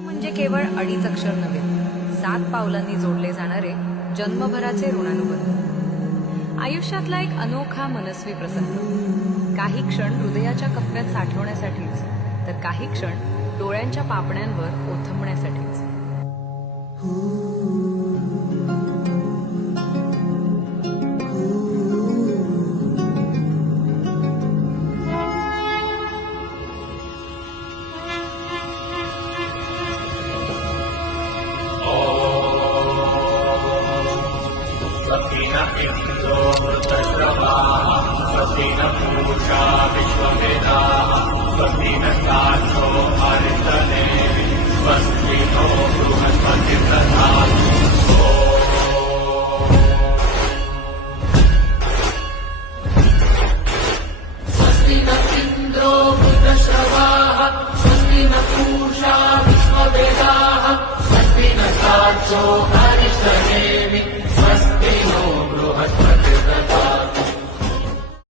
म्हणजे केवळ अडीच अक्षर नव्हे, 7 पावलांनी जोडले जाणारे जन्मभराचे ऋणानुबंध. आयुष्यातला एक अनोखा मनस्वी प्रसंग. काही क्षण हृदयाच्या कप्प्यात साठवण्यासाठीच, तर काही क्षण डोळ्यांच्या पापण्यांवर ओथंबण्यासाठीच. पूषा विश्ववेदाः स्वस्ति नस्ताक्षो हरितने स्वस्ति नो बृहस्पतिर्दधातु. स्वस्ति न इन्द्रो वृद्धश्रवाः स्वस्ति न पूषा विश्ववेदाः स्वस्ति नस्ताक्षो